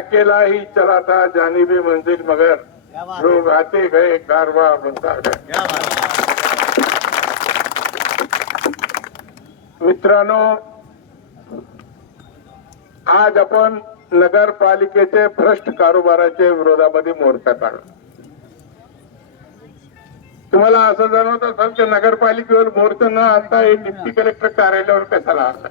अकेला ही चला था जानी भी मंजिल मगर लोग आते गए कारवा बनता गया मित्रांनो आज आपण नगरपालिकेचे भ्रष्ट कारोबाराच्या विरोधामध्ये मोर्चा काढला तुम्हाला असं जाणवत असेल की नगरपालिकेवर मोर्चा न आणता हे डिप्टी कलेक्टर कार्यालयावर कशाला आणला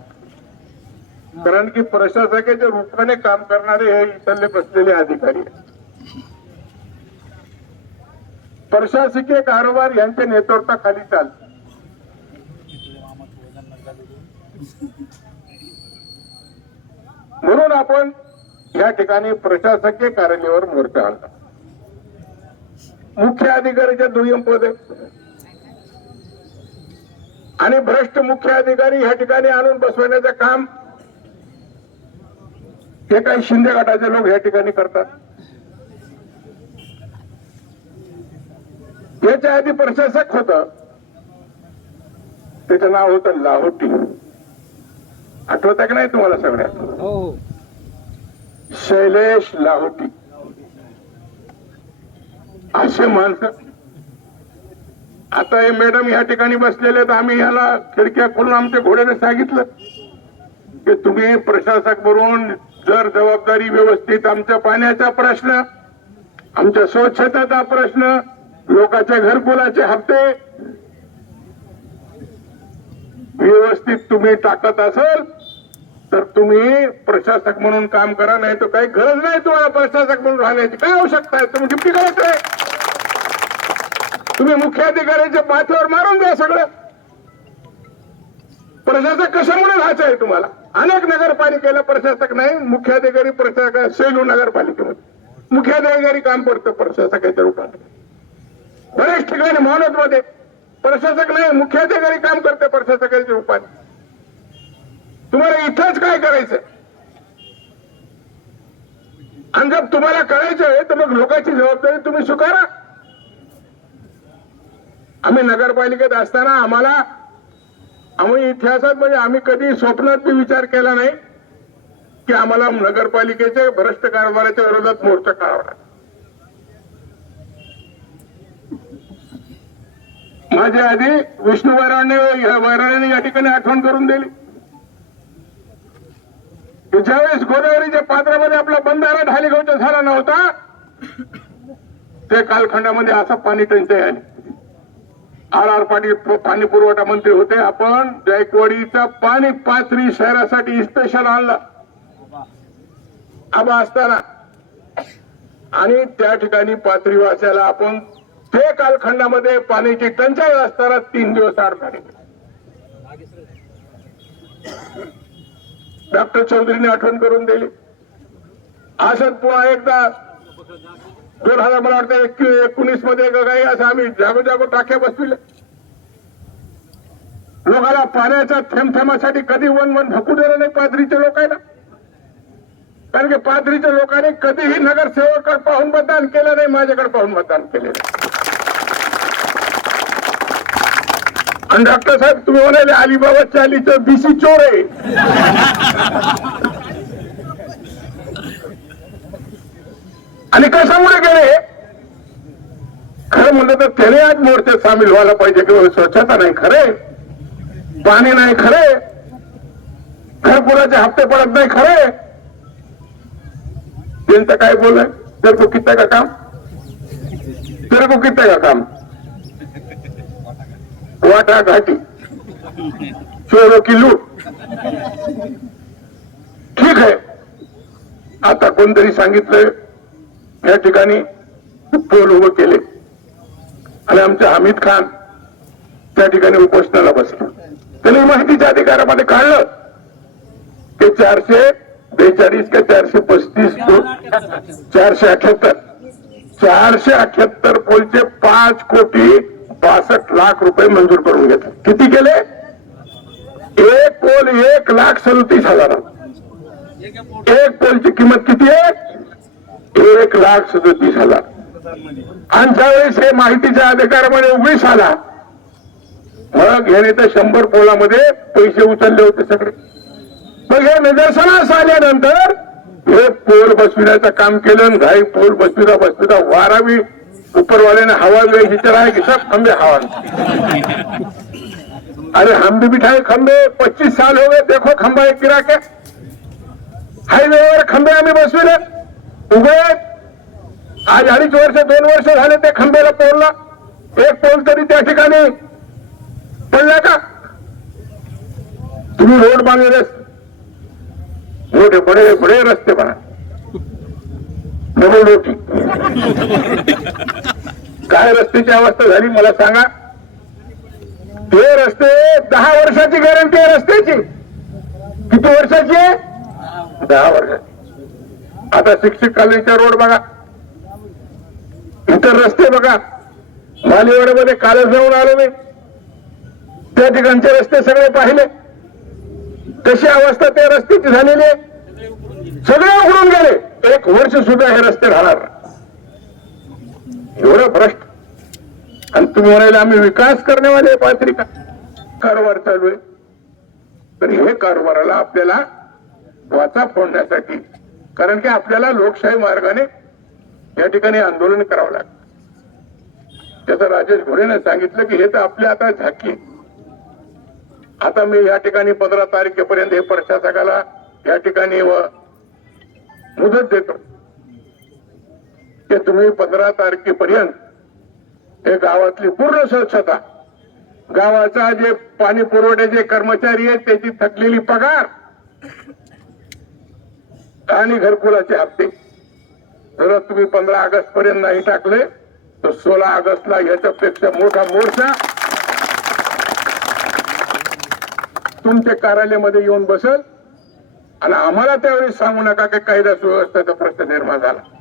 कारण की प्रशासकाच्या रूपाने काम करणारे हे इथले बसलेले अधिकारी प्रशासकीय कारभार यांच्या नेतृत्वाखाली चालतो. म्हणून आपण या ठिकाणी प्रशासकीय कार्यालयावर मोर्चा आणला मुख्य अधिकाऱ्याच्या दुय्यम पद आणि भ्रष्ट मुख्य अधिकारी या ठिकाणी आणून बसवण्याचं काम हे काही शिंदे गटाचे लोक या ठिकाणी करतात? याच्या आधी प्रशासक होत. त्याचं नाव होतं लाहोटी. आठवत आहे की नाही तुम्हाला सगळ्यात? हो हो. शैलेश लाहोटी. असे माणसं. आता हे मॅडम या ठिकाणी बसलेले आहेत आम्ही याला खिडक्या खोलून आमच्या घोड्याने सांगितलं की तुम्ही प्रशासक म्हणून जर जबाबदारी व्यवस्थित आमच्या पाण्याचा प्रश्न आमच्या स्वच्छतेचा प्रश्न लोकांच्या घरकुलाचे हप्ते व्यवस्थित तुम्ही टाकत असाल तर तुम्ही प्रशासक म्हणून काम करा नाही तर काही गरज नाही तुम्हाला प्रशासक म्हणून राहण्याची. काय आवश्यकता आहे? तुम्ही डिप्टी कलेक्टर आहे. तुम्ही मुख्याधिकाऱ्यांच्या पाठीवर मारून द्या सगळं. प्रशासक कशामुळे राहायचं आहे तुम्हाला? अनेक नगरपालिकेला प्रशासक नाही मुख्याधिकारी प्रशासक सेलू नगरपालिकेमध्ये. मुख्याधिकारी काम करतो प्रशासकाच्या रूपात बऱ्याच ठिकाणी मानत मध्ये प्रशासक नाही मुख्याधिकारी काम करते प्रशासकाच्या रूपाने तुम्हाला इथंच काय करायचं आणि जर तुम्हाला करायचं आहे तर मग लोकांची जबाबदारी तुम्ही स्वीकारा. आम्ही नगरपालिकेत असताना आम्हाला आम्ही इतिहासात म्हणजे आम्ही कधी स्वप्नात विचार केला नाही की आम्हाला नगरपालिकेच्या भ्रष्ट कारभाराच्या विरोधात मोर्चा काढावा. लागेल माझ्या आधी विष्णू वैराणे वैराणे या ठिकाणी आठवण करून दिली. की ज्यावेळेस गोदावरीच्या पात्रामध्ये आपला बंधारा ढालीगावचा झाला नव्हता ते कालखंडामध्ये असं पाणी टंचाई आली. आर आर पाटील पाणी पुरवठा मंत्री होते. आपण जायकवाडीचा पाणी पाथरी शहरासाठी स्पेशल आणला. आबा असताना. आणि त्या ठिकाणी पाथरी वाचायला आपण ते कालखंडामध्ये पाण्याची टंचाई असताना तीन दिवस आड पाणी डॉक्टर चौधरीने आठवण करून दिली. असं पुन्हा एकदा दोन हजार मला वाटतं एकोणीसमध्ये गगाई काही असं आम्ही जागो जागो टाक्या बसविल्या. लोकांना पाण्याच्या थेंबथेमासाठी कधी वन वन धकू दिलं नाही पाथरीच्या लोकांना कारण की पाथरीच्या लोकांनी कधीही नगरसेवक पाहून मतदान केलं नाही माझ्याकडे पाहून मतदान केलेलं आणि डॉक्टर साहेब तुम्ही म्हणाले अलिबाबा चालीचं बीसी चोर आहे. आणि कशामुळे गेले? खरं म्हणलं तर त्याने आज मोर्चात सामील व्हायला पाहिजे किंवा स्वच्छता नाही खरे पाणी नाही खरे घरकुलाचे हप्ते पडत नाही खरे. त्यांचं काय बोल तर तो कितना का काम? तर तो कितना का काम? वाटा घाटी. चोरो की लूट. ठीक आहे. आता कोणतरी सांगितलं या ठिकाणी पोल उभं केले. आणि आमच्या हमीद खान त्या ठिकाणी उपोषणाला बसला. त्याने माहितीच्या अधिकारामध्ये काढलं. ते चारशे बेचाळीस का चारशे पस्तीस चारशे अठ्याहत्तर. चारशे अठ्याहत्तर पोलचे पाच कोटी बासष्ट लाख रुपये मंजूर करून घेतले. किती केले? एक पोल एक लाख सदतीस हजार एक पोलची किंमत किती आहे? एक लाख सदतीस हजार. आणि ज्यावेळेस हे माहितीच्या अधिकारामध्ये उघडीस आला मग ह्याने तर शंभर पोलामध्ये पैसे उचलले होते सगळे. मग हे निदर्शनास आल्यानंतर हे पोल बसविण्याचं काम केलं घाई पोल बसविता बसविता वारावी उपरवाल्याने हवा विचार तर आहे की सब खंबे हवा. अरे हम भी बिठाए खंबे पच्चीस साल हो गए देखो खंबा एक गिरा के हायवेवर खंबे आम्ही बसविले उभे आज अडीच वर्ष दोन वर्ष झाले ते खंबेला पोलला एक पोल तरी त्या ठिकाणी. पडला का? तुम्ही रोड बांधले मोठे बडे बडे रस्ते बना डबल रोटी काय रस्त्याची अवस्था झाली मला सांगा. ते रस्ते दहा वर्षाची गॅरंटी आहे रस्त्याची. किती वर्षाची आहे? दहा वर्षाची आता शिक्षक कॉलनीचा रोड बघा. इतर रस्ते बघा. मालिवाड्यामध्ये कालच जाऊन आलो मी. त्या ठिकाणचे रस्ते सगळे पाहिले. कशी अवस्था त्या रस्त्याची झालेली आहे? सगळे उघडून गेले. एक वर्ष सुद्धा हे रस्ते राहणार एवढं भ्रष्ट. आणि तुम्ही म्हणायला आम्ही विकास करण्यावाले पात्रिका कारभार चालू आहे. तर हे कारभाराला आपल्याला वाचा फोडण्यासाठी कारण की आपल्याला लोकशाही मार्गाने या ठिकाणी आंदोलन करावं लागतं. त्याचं राजेश घोडेने सांगितलं की हे तर आपल्या आता झाकी. आता मी या ठिकाणी पंधरा तारखेपर्यंत हे प्रशासकाला या ठिकाणी व मुदत देतो. की तुम्ही पंधरा तारखेपर्यंत हे गावातली पूर्ण स्वच्छता गावाचा जे पाणी पुरवठ्याचे कर्मचारी आहेत त्याची थकलेली पगार आणि घरकुलाचे हप्ते. जर तुम्ही पंधरा ऑगस्ट पर्यंत नाही टाकले तर सोळा ऑगस्टला याच्यापेक्षा मोठा मोर्चा तुमच्या कार्यालयामध्ये येऊन बसल. आणि आम्हाला त्यावेळी सांगू नका की कायदा सुव्यवस्थेचा प्रश्न निर्माण झाला.